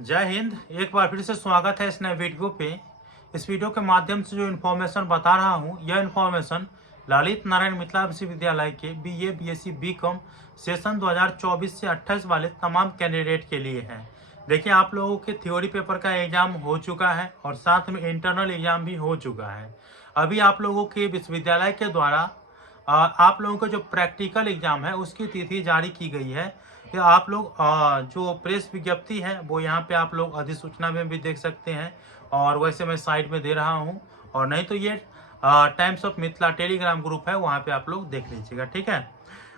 जय हिंद। एक बार फिर से स्वागत है इस नए वीडियो पे। इस वीडियो के माध्यम से जो इन्फॉर्मेशन बता रहा हूँ, यह इन्फॉर्मेशन ललित नारायण मिथिला विश्वविद्यालय के बीए, बीएससी, बीकॉम सेशन 2024 से 28 वाले तमाम कैंडिडेट के लिए है। देखिए, आप लोगों के थ्योरी पेपर का एग्जाम हो चुका है और साथ में इंटरनल एग्जाम भी हो चुका है। अभी आप लोगों के विश्वविद्यालय के द्वारा आप लोगों का जो प्रैक्टिकल एग्जाम है उसकी तिथि जारी की गई है। कि आप लोग जो प्रेस विज्ञप्ति है वो यहाँ पे आप लोग अधिसूचना में भी देख सकते हैं, और वैसे मैं साइड में दे रहा हूँ, और नहीं तो ये times of Mithila Telegram group है, वहाँ पे आप लोग देख लीजिएगा। ठीक है।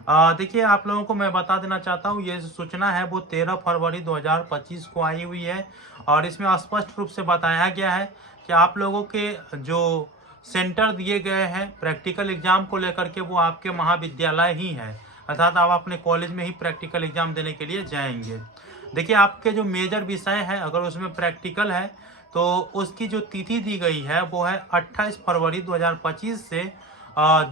देखिए, आप लोगों को मैं बता देना चाहता हूँ, ये सूचना है वो 13 फरवरी 2025 को आई हुई है, और इसमें स्पष्ट रूप से बताया गया है कि आप लोगों के जो सेंटर दिए गए हैं प्रैक्टिकल एग्जाम को लेकर के, वो आपके महाविद्यालय ही है, अर्थात आप अपने कॉलेज में ही प्रैक्टिकल एग्जाम देने के लिए जाएंगे। देखिए, आपके जो मेजर विषय है अगर उसमें प्रैक्टिकल है तो उसकी जो तिथि दी गई है वो है 28 फरवरी 2025 से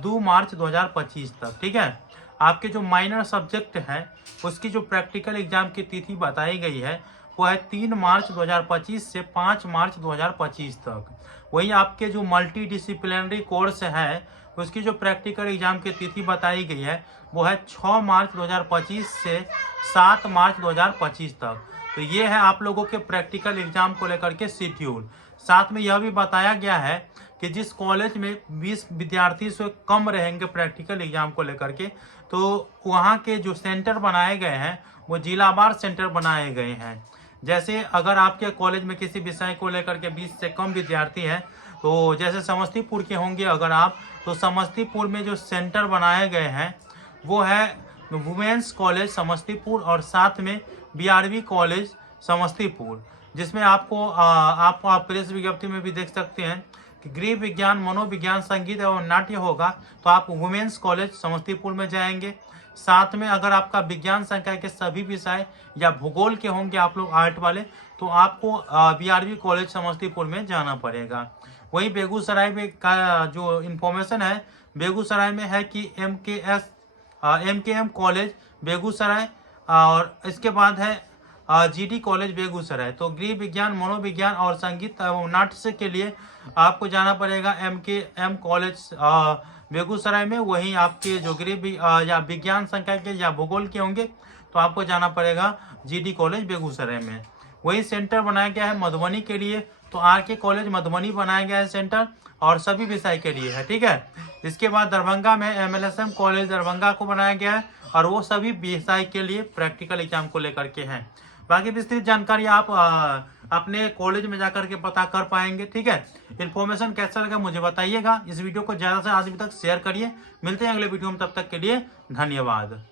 2 मार्च 2025 तक। ठीक है। आपके जो माइनर सब्जेक्ट है उसकी जो प्रैक्टिकल एग्जाम की तिथि बताई गई है वो है 3 मार्च 2025 से 5 मार्च 2025 तक। वहीं आपके जो मल्टी डिसिप्लिनरी कोर्स है उसकी जो प्रैक्टिकल एग्जाम की तिथि बताई गई है वो है 6 मार्च 2025 से 7 मार्च 2025 तक। तो ये है आप लोगों के प्रैक्टिकल एग्जाम को लेकर के शेड्यूल। साथ में यह भी बताया गया है कि जिस कॉलेज में 20 विद्यार्थी से कम रहेंगे प्रैक्टिकल एग्जाम को लेकर के, तो वहाँ के जो सेंटर बनाए गए हैं वो जिलावार सेंटर बनाए गए हैं। जैसे अगर आपके कॉलेज में किसी विषय को लेकर के 20 से कम विद्यार्थी हैं, तो जैसे समस्तीपुर के होंगे अगर आप, तो समस्तीपुर में जो सेंटर बनाए गए हैं वो है वुमेन्स कॉलेज समस्तीपुर, और साथ में बीआरबी कॉलेज समस्तीपुर, जिसमें आप प्रेस विज्ञप्ति में भी देख सकते हैं कि गृह विज्ञान, मनोविज्ञान, संगीत एवं नाट्य होगा तो आप वुमेन्स कॉलेज समस्तीपुर में जाएंगे। साथ में अगर आपका विज्ञान संकाय के सभी विषय या भूगोल के होंगे आप लोग आर्ट वाले, तो आपको बीआरबी कॉलेज समस्तीपुर में जाना पड़ेगा। वहीं बेगूसराय में का जो इन्फॉर्मेशन है, बेगूसराय में है कि एमकेएम कॉलेज बेगूसराय, और इसके बाद है जीडी कॉलेज बेगूसराय। तो गृह विज्ञान, मनोविज्ञान और संगीत एवं नाट्य के लिए आपको जाना पड़ेगा एमकेएम कॉलेज बेगूसराय में। वहीं आपके जो या विज्ञान संकाय के या भूगोल के होंगे तो आपको जाना पड़ेगा जीडी कॉलेज बेगूसराय में। वही सेंटर बनाया गया है मधुबनी के लिए, तो आरके कॉलेज मधुबनी बनाया गया है सेंटर, और सभी विषय के लिए है। ठीक है। इसके बाद दरभंगा में एमएलएसएम कॉलेज दरभंगा को बनाया गया है, और वो सभी विषय के लिए प्रैक्टिकल एग्जाम को लेकर के हैं। बाकी विस्तृत जानकारी आप अपने कॉलेज में जाकर के पता कर पाएंगे। ठीक है। इन्फॉर्मेशन कैसा लगा मुझे बताइएगा। इस वीडियो को ज़्यादा से ज़्यादा तक शेयर करिए। मिलते हैं अगले वीडियो में, तब तक के लिए धन्यवाद।